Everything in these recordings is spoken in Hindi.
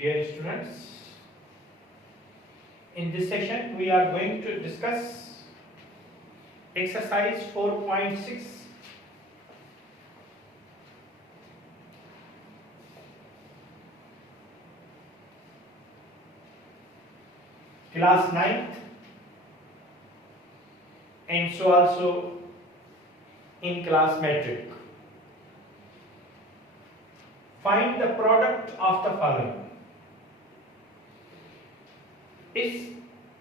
Dear students, in this session we are going to discuss exercise 4.6, class 9th, and so also in class metric. Find the product of the following. इस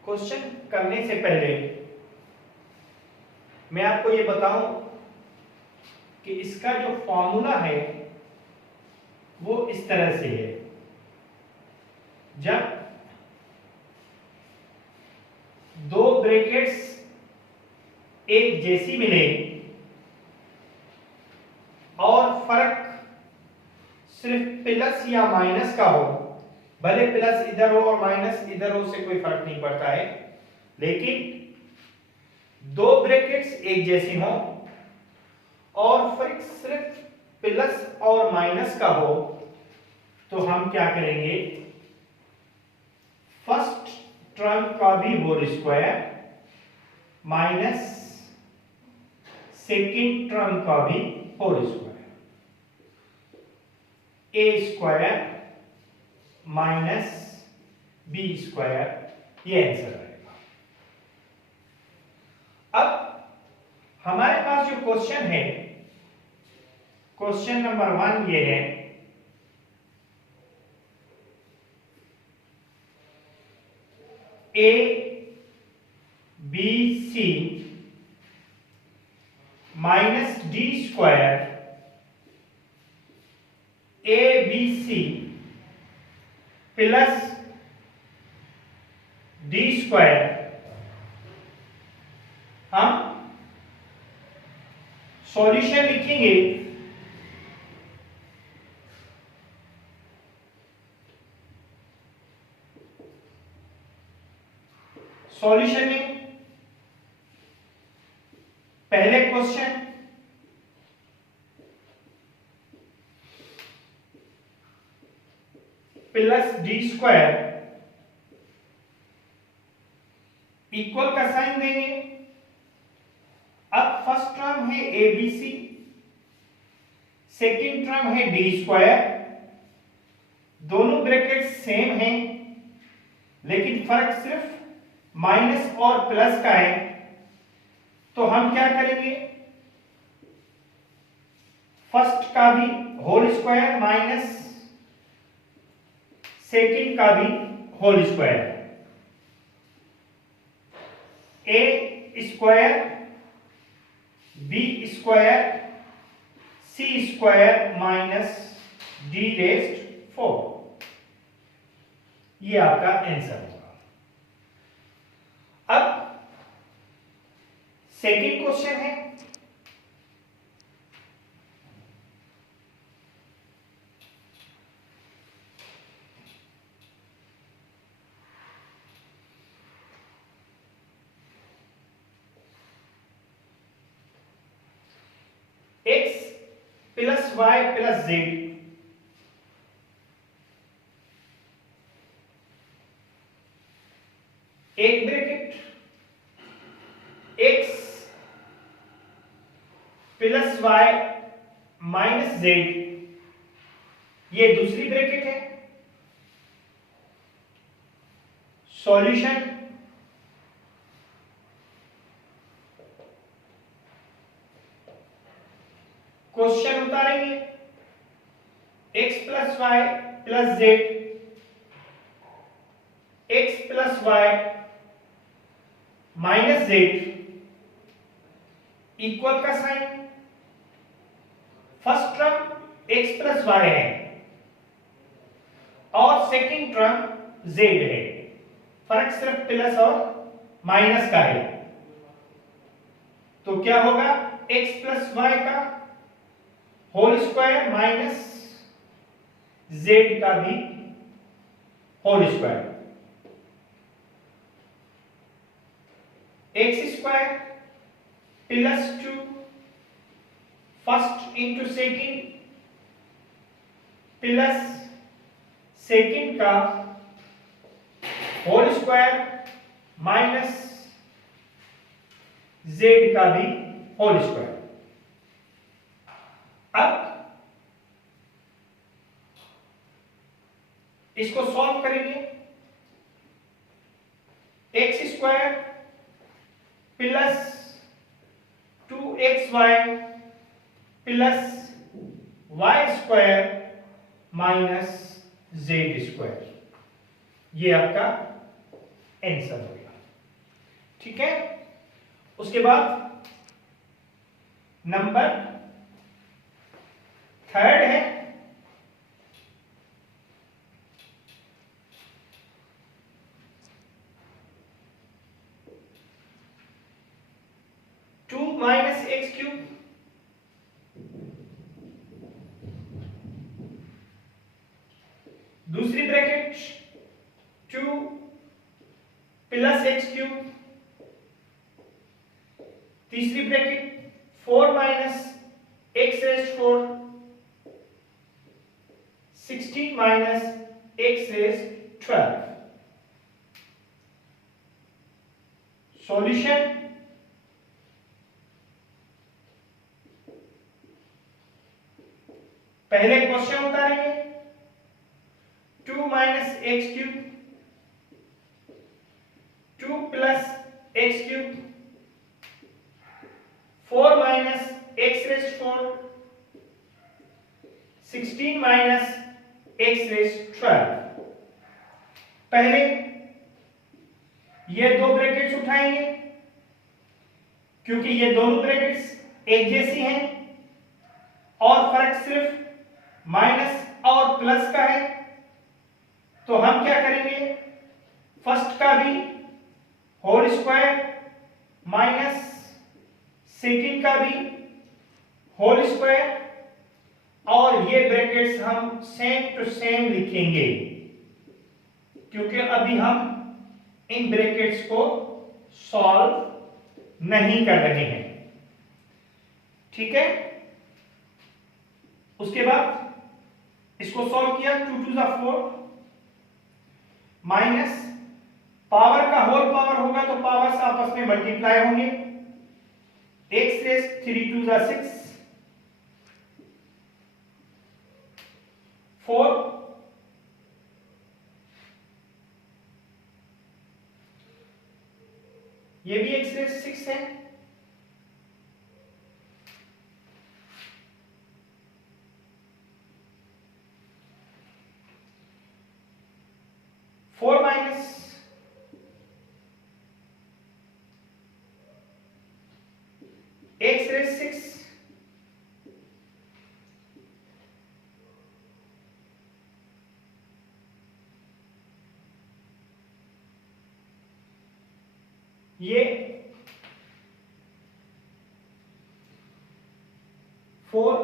क्वेश्चन करने से पहले मैं आपको ये बताऊं कि इसका जो फॉर्मूला है वो इस तरह से है। जब दो ब्रैकेट्स एक जैसी मिले और फर्क सिर्फ प्लस या माइनस का हो, भले प्लस इधर हो और माइनस इधर हो, से कोई फर्क नहीं पड़ता है, लेकिन दो ब्रैकेट्स एक जैसी हो और फर्क सिर्फ प्लस और माइनस का हो, तो हम क्या करेंगे, फर्स्ट टर्म का भी whole square minus second term का भी होल स्क्वायर, ए स्क्वायर माइनस बी स्क्वायर, ये आंसर आएगा। अब हमारे पास जो क्वेश्चन है, क्वेश्चन नंबर 1 ये है, a b c minus d square a b c plus d square, हम सॉल्यूशन लिखेंगे सॉल्यूशन में पहले question plus d square equal का साइन देंगे। अब फर्स्ट टर्म है a b c, second term है डी स्क्वायर, दोनों ब्रैकेट सेम हैं लेकिन फर्क सिर्फ माइनस और प्लस का है, तो हम क्या करेंगे, फर्स्ट का भी होल स्क्वायर माइनस सेकेंड का भी होल स्क्वायर, ए square B square C square minus D raised 4, ये आपका आंसर होगा। अब सेकेंड क्वेश्चन है, x plus Y plus Z एक bracket, x plus Y minus Z ये दूसरी ब्रैकेट है। सॉल्यूशन क्वेश्चन उतारेंगे, x plus Y plus Z, x plus Y minus Z equal का sign, first term x plus Y है और सेकेंड टर्म z है, फर्क सिर्फ प्लस और माइनस का है, तो क्या होगा, x प्लस वाई का होल स्क्वायर माइनस z का भी whole square, x square plus 2 first into second plus second का होल स्क्वायर माइनस जेड का भी होल स्क्वायर। अब इसको सॉल्व करेंगे। एक्स स्क्वायर प्लस 2xy प्लस Y square minus z square, ये आपका आंसर हो गया। ठीक है, उसके बाद नंबर थर्ड है टू माइनस एक्स क्यूब दूसरी ब्रैकेट 2 प्लस एक्स क्यूब तीसरी bracket 4 minus x raise 4 16 minus x raise 12। Solution पहले क्वेश्चन उतारेंगे। 2 minus x cube 2 plus x cube 4 minus x raise 4 16 minus x raise 12। पहले ये दो ब्रैकेट्स उठाएंगे क्योंकि ये दोनों ब्रैकेट्स एक जैसी हैं और फर्क सिर्फ माइनस और प्लस का है। तो हम क्या करेंगे, फर्स्ट का भी होल स्क्वायर माइनस सेकेंड का भी होल स्क्वायर, और ये ब्रैकेट्स हम सेम टू सेम लिखेंगे क्योंकि अभी हम इन ब्रैकेट्स को सॉल्व नहीं कर रहे हैं। ठीक है, उसके बाद इसको सॉल्व किया 2 टू 4 माइनस पावर का होल पावर होगा तो पावर्स आपस में मल्टीप्लाई होंगे। एक्स रेज 3 टू 6 4 ये भी एक्स रेज 6 है। 4 माइनस एक्स रेज 6 ये 4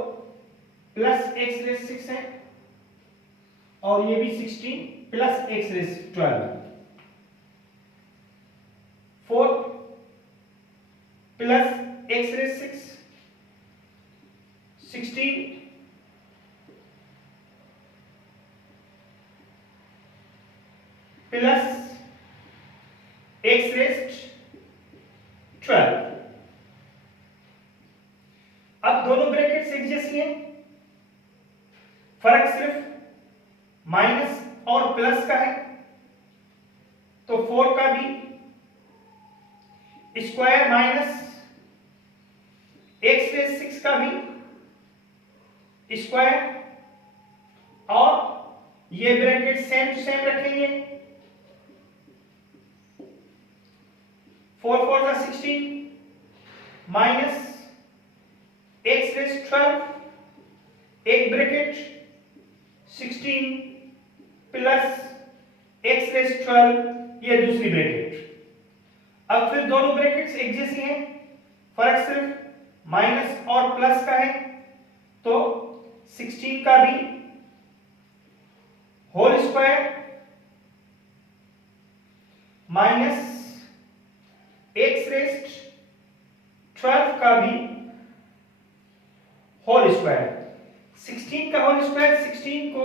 प्लस एक्स रेज 6 है और ये भी 16 plus x raise 12। 4 plus x raise 6 16 plus x raise 12। अब दोनों ब्रैकेट्स एक जैसी हैं, फर्क सिर्फ माइनस और प्लस का है। तो 4 का भी स्क्वायर माइनस एक्स रेज 6 का भी स्क्वायर, और ये ब्रैकेट सेम टू सेम रखेंगे। 4 4 16 माइनस एक्स रेज 12 एक ब्रैकेट 16 प्लस एक्स रेज 12 ये दूसरी ब्रैकेट। अब फिर दोनों ब्रैकेट्स एक जैसी हैं, फर्क सिर्फ माइनस और प्लस का है। तो 16 का भी whole square minus x raise 12 का भी होल स्क्वायर। 16 का होल स्क्वायर 16 को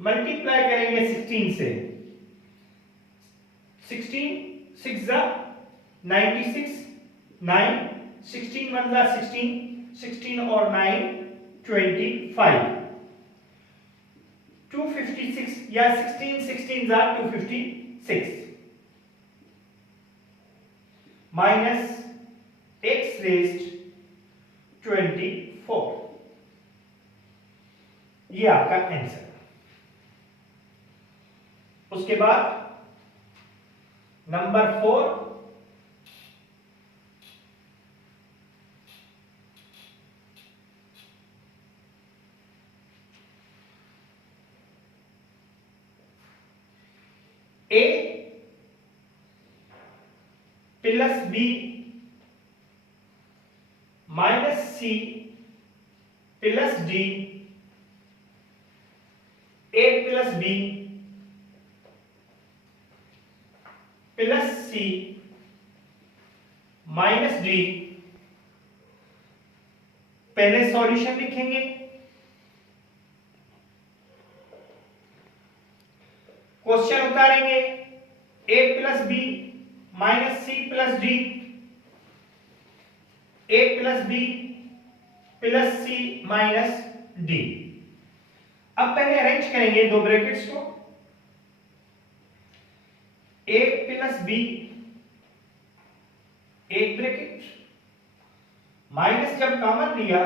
मल्टीप्लाई करेंगे 16 से। 16 6 जा 96, 9 16 1 जा 16, 16 और 9 25, 256 या 16 16 जा 256 माइनस x रेज्ड 24। ये आपका आंसर। उसके बाद number 4, a plus b minus c plus d, a plus b plus c minus d। पहले सॉल्यूशन लिखेंगे, क्वेश्चन उतारेंगे, a plus b minus c plus d, a plus b plus c minus d। अब पहले अरेंज करेंगे दो ब्रैकेट्स को, a प्लस b एक ब्रैकेट, माइनस जब कॉमन लिया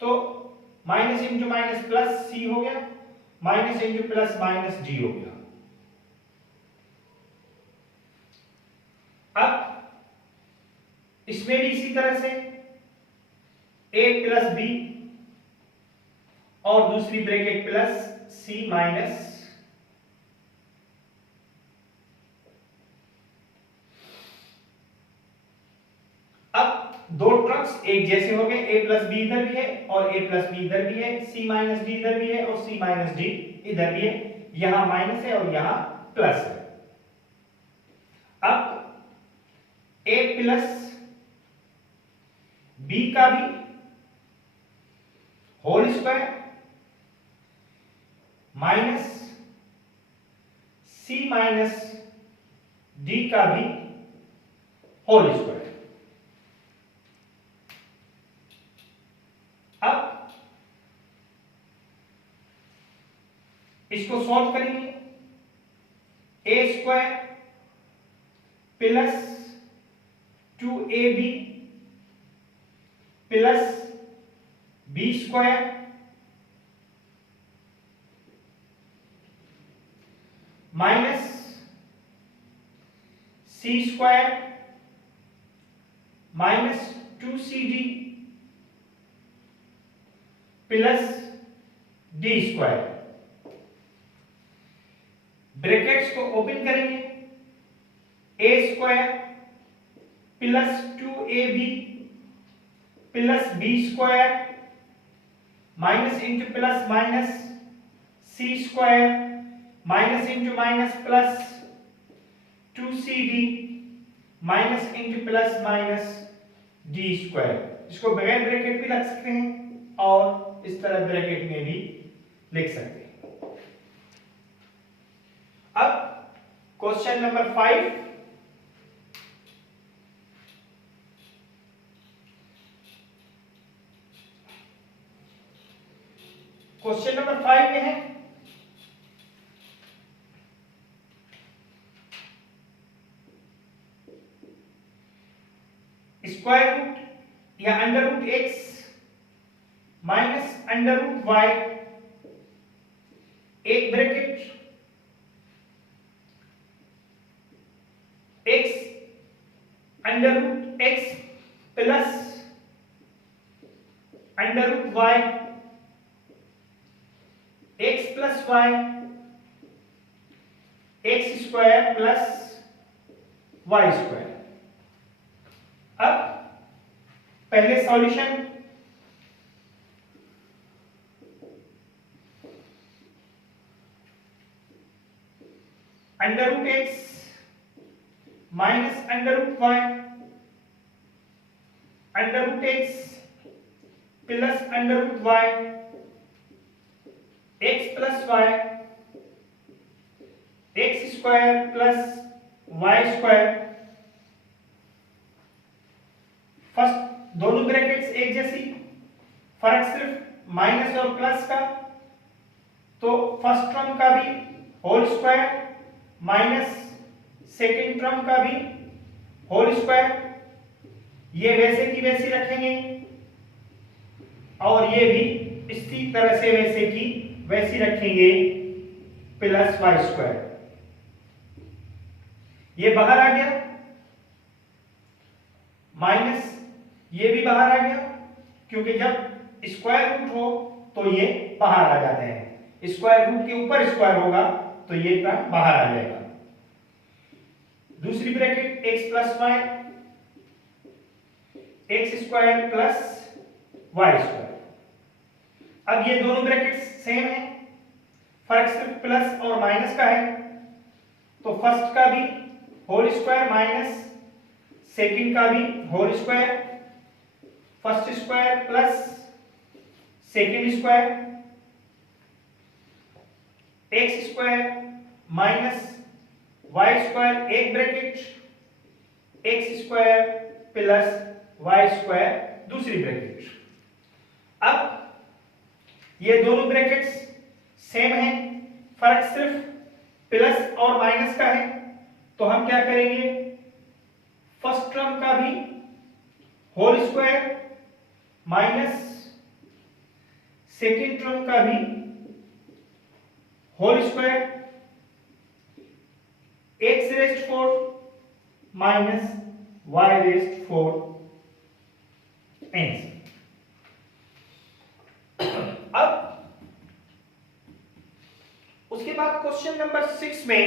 तो minus into minus plus c हो गया, minus into plus minus d हो गया। अब इसमें भी इसी तरह से a प्लस b और दूसरी ब्रैकेट प्लस c माइनस, अब दो टर्म्स एक जैसे हो गए, a प्लस बी इधर भी है और a प्लस बी इधर भी है, c माइनस डी इधर भी है और c माइनस डी इधर भी है, यहां माइनस है और यहां प्लस है। अब a प्लस b का भी whole square minus c minus d का भी होल स्क्वायर। अब इसको सॉल्व करेंगे, a square plus 2ab plus b square minus c square minus 2cd plus d square. Brackets को ओपन करेंगे, a square plus 2ab plus b square minus into plus minus c square minus into minus plus 2cd minus into plus minus d square. इसको बगैर ब्रैकेट भी रख सकते हैं और इस तरह ब्रैकेट में भी लिख सकते हैं। अब क्वेश्चन नंबर 5, क्वेश्चन नंबर 5 में है स्क्वायर रूट या under root X minus under root Y, एक bracket X under root X plus under root Y X plus Y x square plus Y square. अब पहले solution, under root X minus under root Y under root X plus under root Y X plus Y x square plus Y square, first दोनों ब्रैकेट्स एक जैसी, फर्क सिर्फ माइनस और प्लस का, तो फर्स्ट टर्म का भी whole square minus second term का भी होल स्क्वायर, ये वैसे की वैसी रखेंगे और ये भी इसी तरह से वैसे की वैसी रखेंगे प्लस वाई स्क्वायर। ये बाहर आ गया माइनस, ये भी बाहर आ गया क्योंकि जब स्क्वायर रूट हो तो ये बाहर आ जाते हैं, स्क्वायर रूट के ऊपर स्क्वायर होगा तो ये टर्म बाहर आ जाएगा। दूसरी bracket x plus Y x square plus Y square. अब ये दोनों ब्रैकेट्स सेम है, फर्क सिर्फ प्लस और माइनस का है, तो फर्स्ट का भी होल स्क्वायर माइनस सेकंड का भी whole square, first square plus second square, x square minus y square एक bracket, x square plus Y square दूसरी ब्रैकेट। अब ये दोनों ब्रैकेट्स सेम हैं, फर्क सिर्फ प्लस और माइनस का है, तो हम क्या करेंगे, फर्स्ट टर्म का भी whole square minus second term का भी whole square, x raised 4 minus y raised 4 answer. अब उसके बाद क्वेश्चन नंबर 6 में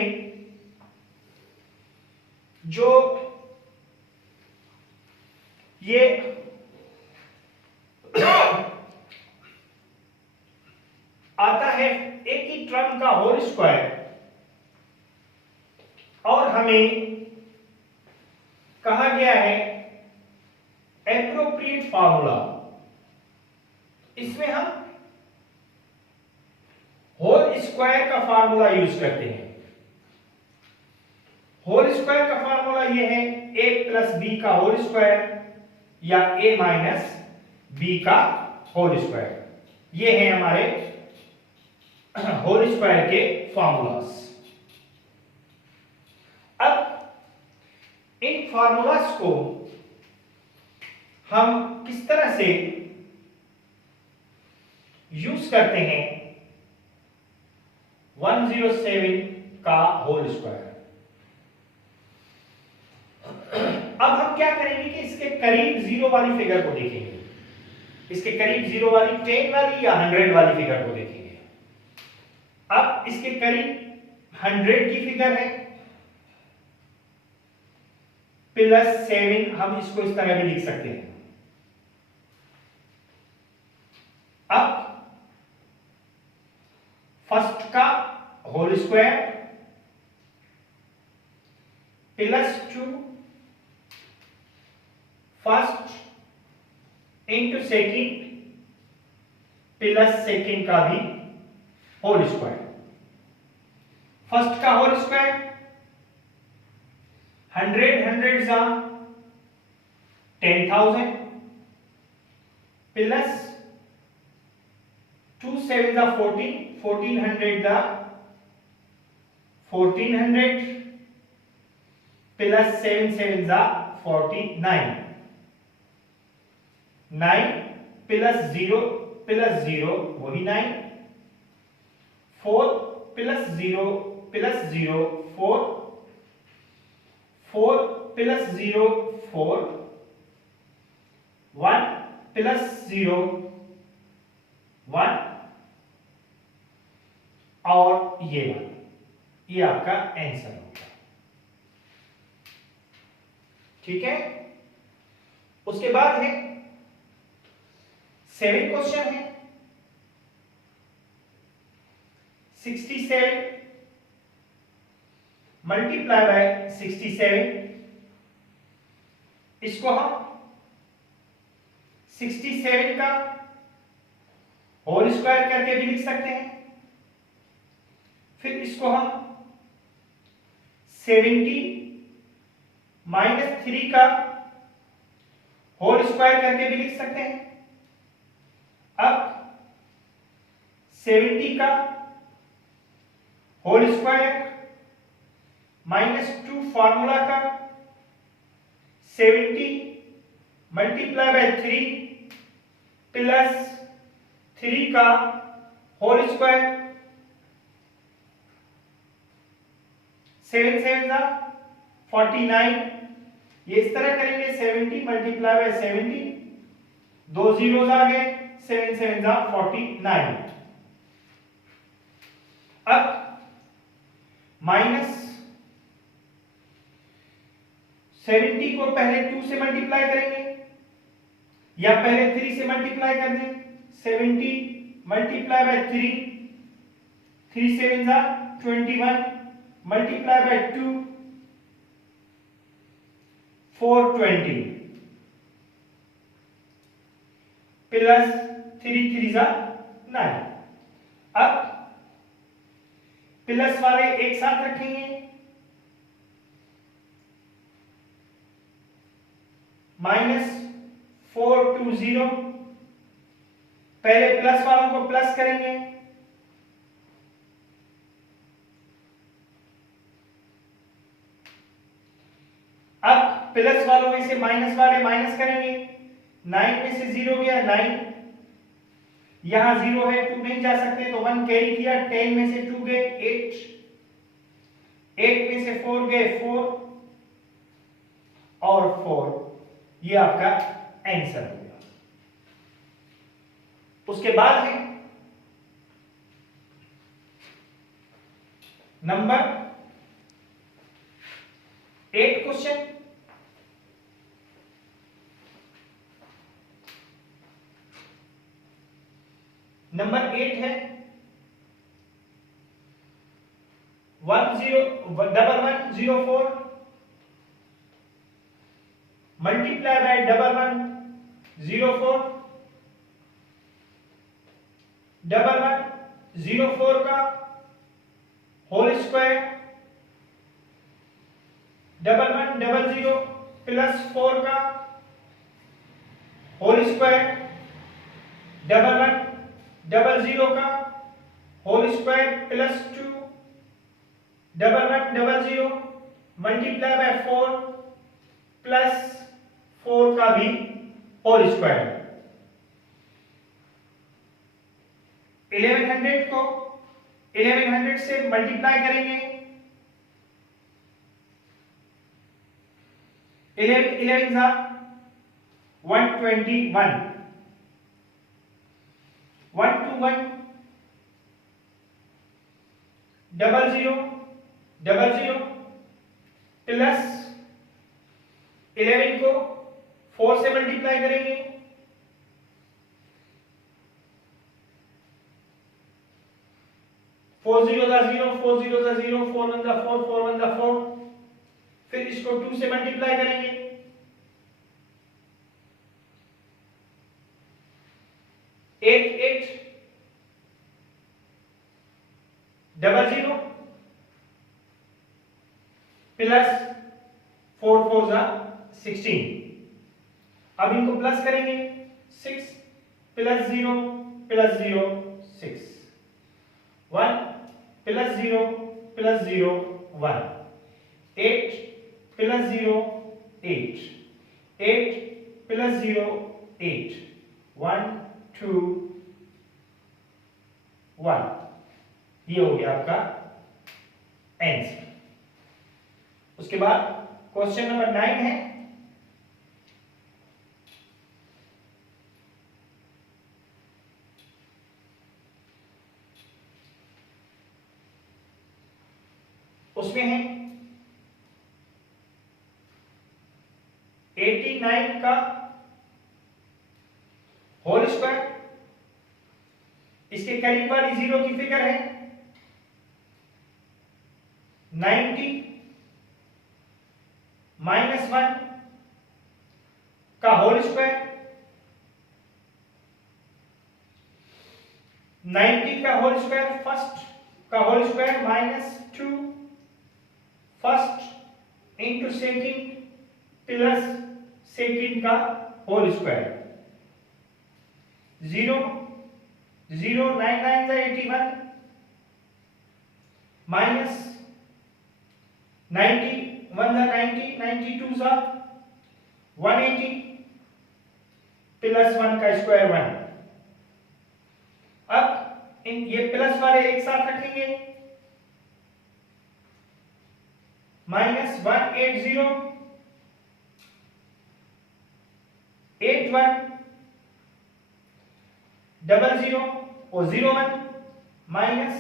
जो ये आता है एक ही टर्म का होल स्क्वायर और हमें कहा गया है एप्रोप्रिएट फार्मूला, इसमें हम होल स्क्वायर का फार्मूला यूज करते हैं। होल स्क्वायर का फार्मूला ये है a प्लस बी का होल स्क्वायर या a माइनस बी का होल स्क्वायर, ये है हमारे होल स्क्वायर के फार्मूलास। अब इन फार्मूलास को हम किस तरह से यूज करते हैं 107 का होल स्क्वायर। अब हम क्या करेंगे कि इसके करीब जीरो वाली फिगर को देखेंगे, इसके करीब जीरो वाली 10 वाली या 100 वाली फिगर को देखेंगे। अब इसके करीब 100 की फिगर है प्लस 7, हम इसको इस तरह भी लिख सकते हैं। अब फर्स्ट का whole square plus 2 first into second plus second का भी होल स्क्वायर, फर्स्ट का होल स्क्वायर 100 जा 10,000 प्लस 2 7 जा 14, 1400 जा 1400 प्लस 7 7 जा 49, 9 प्लस 0 वही 9, 4 प्लस 0 4, 4 प्लस 0 4, 1 प्लस 0 1 और ये आपका आंसर होगा। ठीक है, उसके बाद है 7 क्वेश्चन है 67 मल्टीप्लाई बाय 67, इसको हम 67 का होल स्क्वायर करके भी लिख सकते हैं फिर इसको हम 70 माइनस 3 का होल स्क्वायर करके भी लिख सकते हैं। अब 70 का होल स्क्वायर माइनस 2 फॉर्मूला का 70 मल्टीप्लाई बाय 3 प्लस 3 का होल स्क्वायर, 7 7 जा 49। ये इस तरह करेंगे 70 मल्टीप्लाई बाय 70, 2 जीरोस आ गए, 7 7 जा 49। अब माइनस 70 को पहले 2 से मल्टीप्लाई करेंगे या पहले 3 से मल्टीप्लाई कर दें। 70 मल्टीप्लाई बाय 3, 3 7 जा 21 मल्टीप्लाई बाय 2, 420 प्लस 3 3 जा 9। अब प्लस वाले एक साथ रखेंगे, माइनस 420, पहले प्लस वालों को प्लस करेंगे, अब प्लस वालों में से माइनस वाले माइनस करेंगे, 9 में से 0 गया 9, यहां 0 है 2 नहीं जा सकते तो 1 कैरी किया, 10 में से 2 गए 8, 8 में से 4 गए 4 और 4, ये आपका आंसर हो गया। उसके बाद है नंबर 8 क्वेश्चन। नंबर 8 है 1104 मल्टीप्लाई बाय 1104, 1104 का होल स्क्वायर, 1100 प्लस 4 का होल स्क्वायर, 1100 का whole square plus 2, 1100 multiply by 4 plus 4 का भी होल स्क्वायर। 1100 को 1100 से मल्टीप्लाई करेंगे, 11 जा 121, 121 00 प्लस 11 को 4 से मल्टीप्लाई करेंगे, 4 0 जा 0, 4 0 जा 0, 4 1 जा 4, 4 1 जा 4, फिर इसको 2 से मल्टीप्लाई करेंगे, 8 8 00 प्लस 4 4 जा 16। अब इनको प्लस करेंगे, 6 plus 0 plus 0 6, 1 plus 0 plus 0 1, 8 plus 0 8, 8 plus 0 8, 1 2 1, ये हो गया आपका आंसर। उसके बाद क्वेश्चन नंबर 9 है उसमें है 89 का होल स्क्वायर, इसके करीब वाली जीरो की फिगर है 90 माइनस 1 का होल स्क्वायर, 90 का होल स्क्वायर फर्स्ट का whole square minus 2 first into second plus second का होल स्क्वायर 0 0 9 9 जा 81 माइनस 90 1 जा 90 92 जा 180 प्लस 1 का स्क्वायर 1। अब इन ये प्लस वाले एक साथ रखेंगे माइनस 180 81 00 और 01 माइनस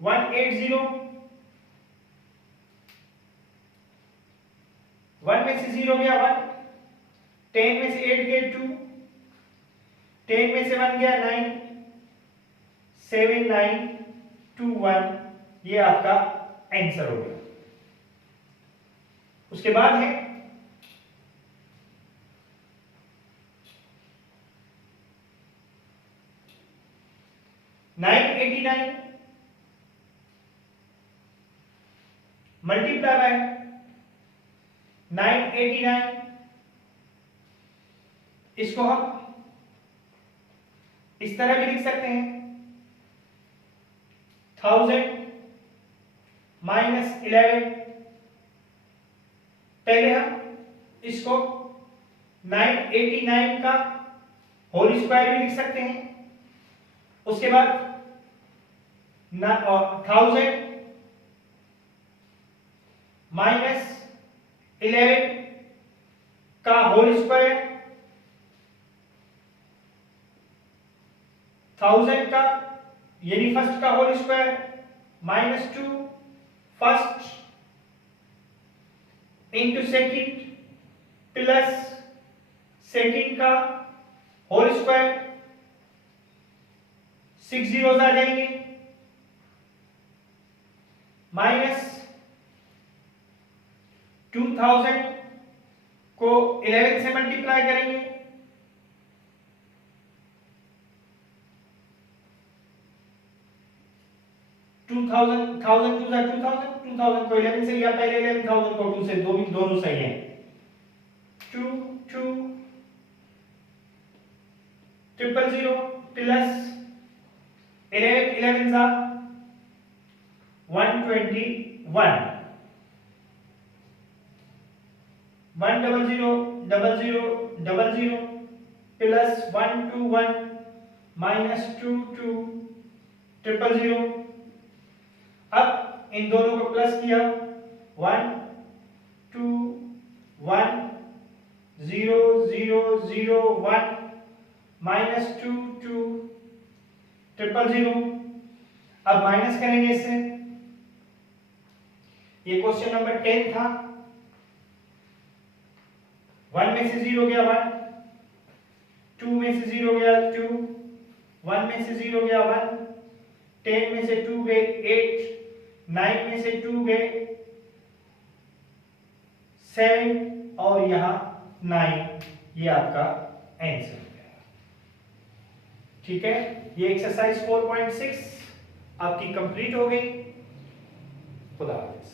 180 1 में से 0 गया 1 10 में से 8 गया 2 10 में से 1 गया 9 7 9 2 1 ये आपका आंसर हो गया। उसके बाद है $989 मल्टीप्लाई बाय 989 इसको हम इस तरह भी लिख सकते हैं 1000 माइनस 11। पहले हम इसको 989 का होल स्क्वायर भी लिख सकते हैं। उसके बाद 1000 माइनस 11 का होल स्क्वायर 1000 का यानी फर्स्ट का whole square minus 2 first into second plus second का होल स्क्वायर 6 जीरोस आ जाएंगे माइनस 2000 को 11 से मल्टीप्लाई करेंगे 2000 2000 को 11 से लिया पहले 11000 को 2 से दोनों सही हैं 2 2 000 प्लस 11 जा 121 100 प्लस 121 माइनस 22 000। अब इन दोनों को प्लस किया 1 2 1 0 0 0 1 माइनस 2 2 000। अब माइनस करेंगे इससे। ये क्वेश्चन नंबर 10 था। 1 में से 0 गया 1 2 में से 0 गया 2 1 में से 0 गया 1 10 में से 2 गए 8 9 में से 2 गए 7 और यहां 9। ये आपका आंसर है। ठीक है, ये एक्सरसाइज 4.6 आपकी कंप्लीट हो गई। खुदा हाफिज।